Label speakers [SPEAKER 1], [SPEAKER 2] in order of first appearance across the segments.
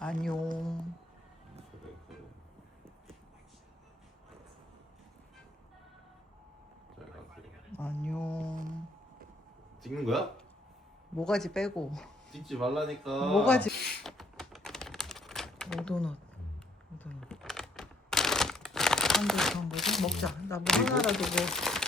[SPEAKER 1] 안녕. 안녕.
[SPEAKER 2] 찍는 거야?
[SPEAKER 1] 모가지 빼고.
[SPEAKER 2] 찍지 말라니까.
[SPEAKER 1] 모가지. 오도넛. 오도넛. 한개 한 거지? 먹자. 나뭐
[SPEAKER 2] 그리고?
[SPEAKER 1] 하나라도 뭐.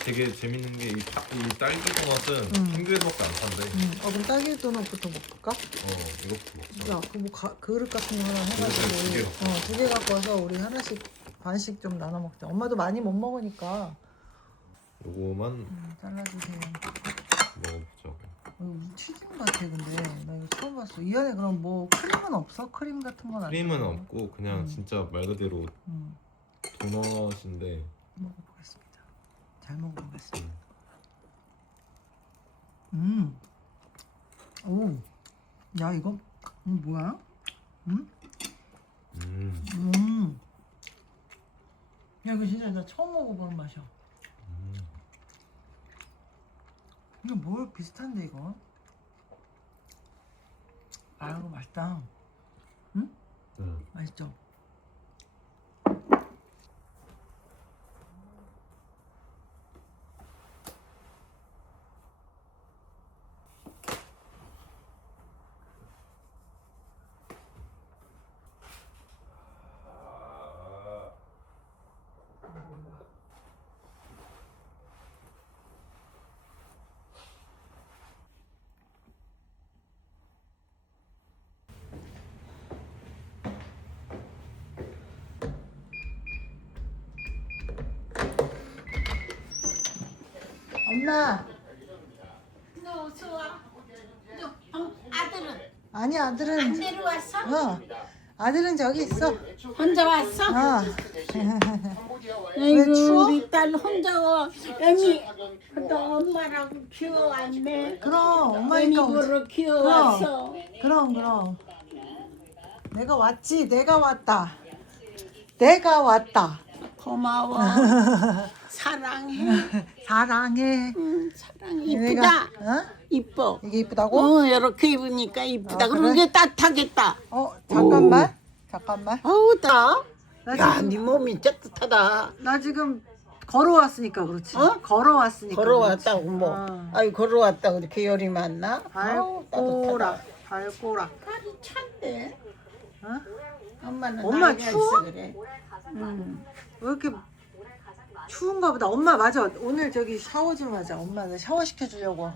[SPEAKER 2] 되게 재밌는 게 이 딸기 도넛은
[SPEAKER 1] 응.
[SPEAKER 2] 핑크에서밖에 안 판대.
[SPEAKER 1] 음, 어 그럼 딸기 도넛부터 먹을까?
[SPEAKER 2] 어 이것도 먹자.
[SPEAKER 1] 야, 그뭐 그릇 같은 거 하나
[SPEAKER 2] 그릇을 두개
[SPEAKER 1] 해가지고, 어, 두 개 갖고 와서 우리 하나씩 반씩 좀 나눠 먹자. 엄마도 많이 못 먹으니까
[SPEAKER 2] 요거만
[SPEAKER 1] 음, 잘라주세요.
[SPEAKER 2] 먹어보자고.
[SPEAKER 1] 어, 치즈 같아 근데 나 이거 처음 봤어. 이 안에 그럼 뭐 크림은 없어? 크림 같은 건 안?
[SPEAKER 2] 크림은
[SPEAKER 1] 들어가?
[SPEAKER 2] 없고 그냥
[SPEAKER 1] 음.
[SPEAKER 2] 진짜 말 그대로
[SPEAKER 1] 음,
[SPEAKER 2] 도넛인데
[SPEAKER 1] 먹어보겠습니다. 잘 먹어보겠습니다. 음, 오, 야 이거 음, 뭐야? 음,
[SPEAKER 2] 음,
[SPEAKER 1] 음, 야 이거 진짜 나 처음 먹어보는 맛이야.
[SPEAKER 2] 음.
[SPEAKER 1] 이거 뭘 비슷한데 이거? 아 이거 맛있다.
[SPEAKER 2] 음.
[SPEAKER 1] 맛있죠? 엄마
[SPEAKER 3] 너 와. 너 어, 아들은
[SPEAKER 1] 아니
[SPEAKER 3] 안
[SPEAKER 1] 아들은
[SPEAKER 3] 내려왔어?
[SPEAKER 1] 어 아들은 저기 있어.
[SPEAKER 3] 혼자 왔어?
[SPEAKER 1] 어
[SPEAKER 3] 아이고
[SPEAKER 1] 추워?
[SPEAKER 3] 우리 딸 혼자 와. 애미 너 엄마라고 키워왔네.
[SPEAKER 1] 그럼
[SPEAKER 3] 애미
[SPEAKER 1] 엄마니까 오지.
[SPEAKER 3] 보러 키워왔어.
[SPEAKER 1] 그럼 그럼 내가 왔지 내가 왔다 내가 왔다
[SPEAKER 3] 고마워. 사랑해.
[SPEAKER 1] 사랑해
[SPEAKER 3] 응, 사랑해.
[SPEAKER 1] 얘네가,
[SPEAKER 3] 이쁘다.
[SPEAKER 1] 어?
[SPEAKER 3] 이뻐.
[SPEAKER 1] 이게 이쁘다고?
[SPEAKER 3] 어, 이렇게 입으니까 이쁘다.
[SPEAKER 1] 아, 그래?
[SPEAKER 3] 이게 따뜻하겠다.
[SPEAKER 1] 어 잠깐만 잠깐만
[SPEAKER 3] 어우, 다.
[SPEAKER 1] 나
[SPEAKER 3] 야,
[SPEAKER 1] 지금,
[SPEAKER 3] 네 몸이 따뜻하다.
[SPEAKER 1] 나 지금 걸어왔으니까 그렇지
[SPEAKER 3] 어?
[SPEAKER 1] 걸어왔으니까
[SPEAKER 3] 걸어왔다고 뭐.
[SPEAKER 1] 어.
[SPEAKER 3] 아이 걸어왔다고 이렇게 열이 많나? 아우,
[SPEAKER 1] 발꼬락
[SPEAKER 3] 따뜻하다.
[SPEAKER 1] 발꼬락
[SPEAKER 3] 다리 찬데.
[SPEAKER 1] 어?
[SPEAKER 3] 엄마는
[SPEAKER 1] 엄마
[SPEAKER 3] 나이가
[SPEAKER 1] 추워?
[SPEAKER 3] 있어 그래.
[SPEAKER 1] 음. 왜 이렇게 추운가 보다 엄마 맞아 오늘 저기 샤워 좀 하자 엄마 나 샤워 시켜주려고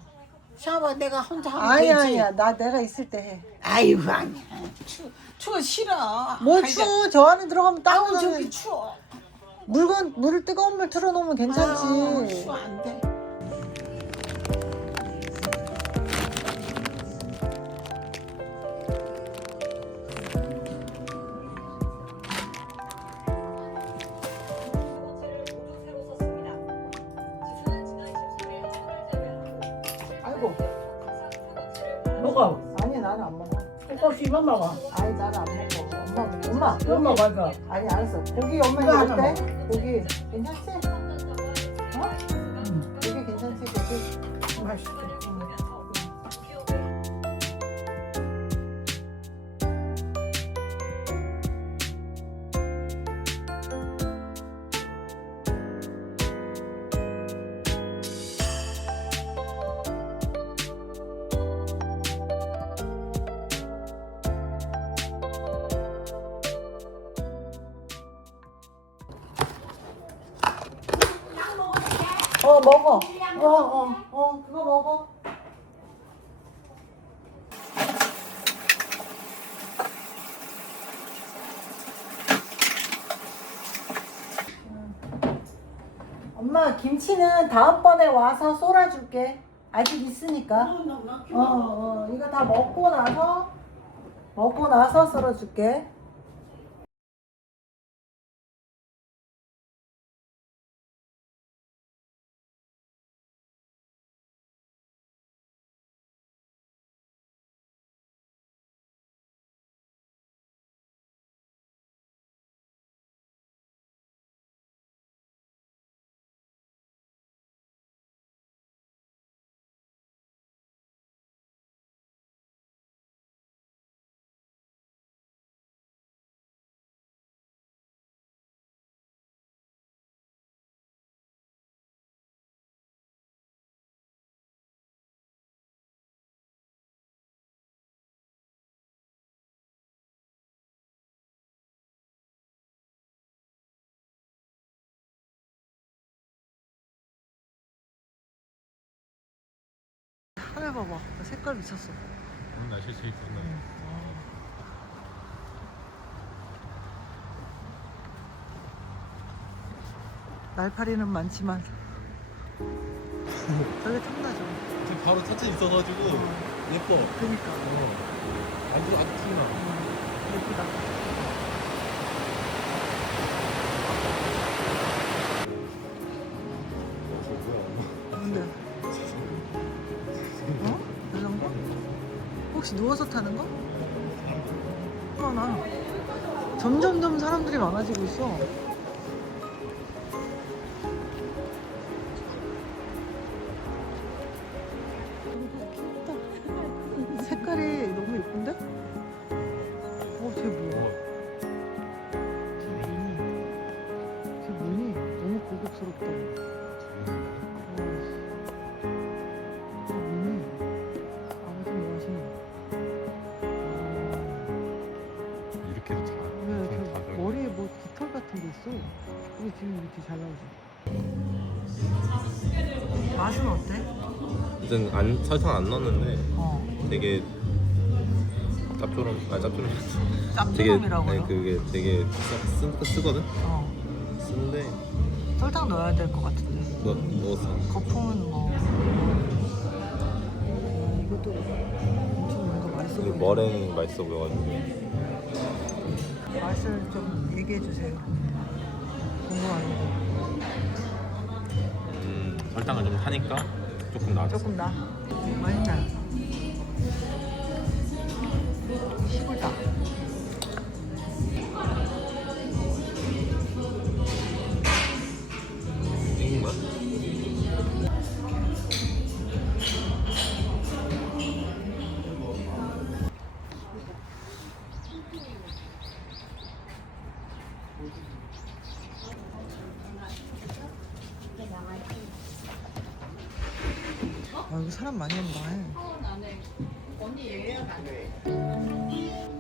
[SPEAKER 3] 샤워 내가 혼자 하면
[SPEAKER 1] 아니
[SPEAKER 3] 되지.
[SPEAKER 1] 아니야 나 내가 있을 때 해
[SPEAKER 3] 아이고 아니야. 추 추워 싫어.
[SPEAKER 1] 뭘
[SPEAKER 3] 아이고,
[SPEAKER 1] 추워 저 안에 들어가면
[SPEAKER 3] 아우
[SPEAKER 1] 땀
[SPEAKER 3] 저기 추워.
[SPEAKER 1] 물건 물을 뜨거운 물 틀어놓으면 괜찮지
[SPEAKER 3] 아우, 추워 안 돼. 먹어.
[SPEAKER 1] 아니 나는 안 먹어.
[SPEAKER 3] 꼭 씹어 먹어.
[SPEAKER 1] 아니 나는 안 먹어. 엄마 엄마.
[SPEAKER 3] 뭐 먹어 이거?
[SPEAKER 1] 아니 알았어. 고기 엄마
[SPEAKER 3] 이거
[SPEAKER 1] 이거
[SPEAKER 3] 하나
[SPEAKER 1] 어때 고기 괜찮지? 어? 고기 괜찮지? 고기?
[SPEAKER 3] 맛있어.
[SPEAKER 1] 어 먹어. 어어 어 어, 그거 먹어. 엄마 김치는 다음번에 와서 썰어줄게. 아직 있으니까. 어, 어, 이거 다 먹고 나서 먹고 나서 썰어줄게 봐봐. 색깔 미쳤어.
[SPEAKER 2] 오늘 날씨 제일 좋은 날.
[SPEAKER 1] 날파리는 많지만 저게 탐나죠.
[SPEAKER 2] 지금 바로 차체 있어가지고 예뻐.
[SPEAKER 1] 그니까
[SPEAKER 2] 어. 아주 아주 티 나.
[SPEAKER 1] 예쁘다. 혹시 누워서 타는 거? 많아. 점점점 사람들이 많아지고 있어. 맛은 어때?
[SPEAKER 2] 일단 안 설탕 안 넣었는데
[SPEAKER 1] 어.
[SPEAKER 2] 되게 짭조름 아 짭조름 되게
[SPEAKER 1] 짭조름이라고요?
[SPEAKER 2] 아니, 그게 되게 쓰, 쓰, 쓰거든
[SPEAKER 1] 어.
[SPEAKER 2] 쓴데
[SPEAKER 1] 설탕 넣어야 될 것 같은데.
[SPEAKER 2] 너 넣었어
[SPEAKER 1] 거품은 뭐. 어, 이것도 엄청 뭔가 맛있어
[SPEAKER 2] 근데
[SPEAKER 1] 보이네.
[SPEAKER 2] 머랭 맛있어 보여가지고
[SPEAKER 1] 맛을 좀 얘기해 주세요. 궁금합니다.
[SPEAKER 2] 음 설탕을 좀 타니까 조금 나았어
[SPEAKER 1] 조금 나. 맛있나요? 시골다. 아 여기 사람 많이 온다.
[SPEAKER 3] 언니 얘야 나.